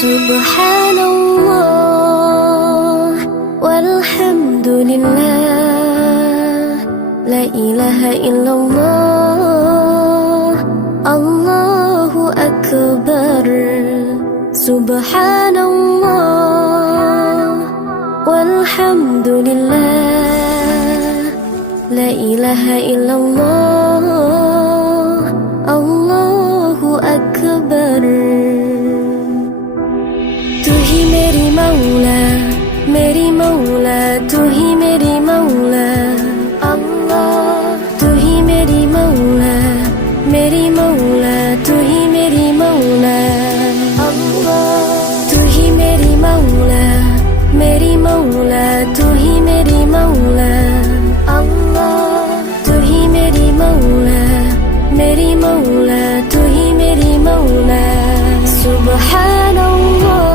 Subhanallah walhamdulillah, la ilaha illallah, Allahu akbar. Subhanallah walhamdulillah, la ilaha illallah, Allahu akbar. तू ही मेरी मौला, मेरी मौला, तू ही मेरी मौला अल्लाह। तू ही मेरी मौला, मेरी मौला, तू ही मेरी मौला अल्लाह। तू ही मेरी मौला, मेरी मौला, तू ही मेरी मौला अल्लाह। तू ही मेरी मौला, मेरी मौला, तू ही मेरी मौला। Subhanallah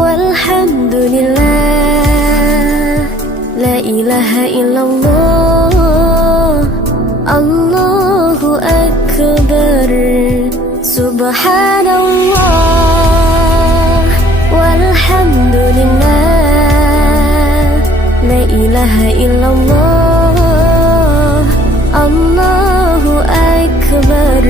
walhamdulillah, la ilaha illallah, Allahu akbar. Subhanallah walhamdulillah, la ilaha illallah, Allahu akbar.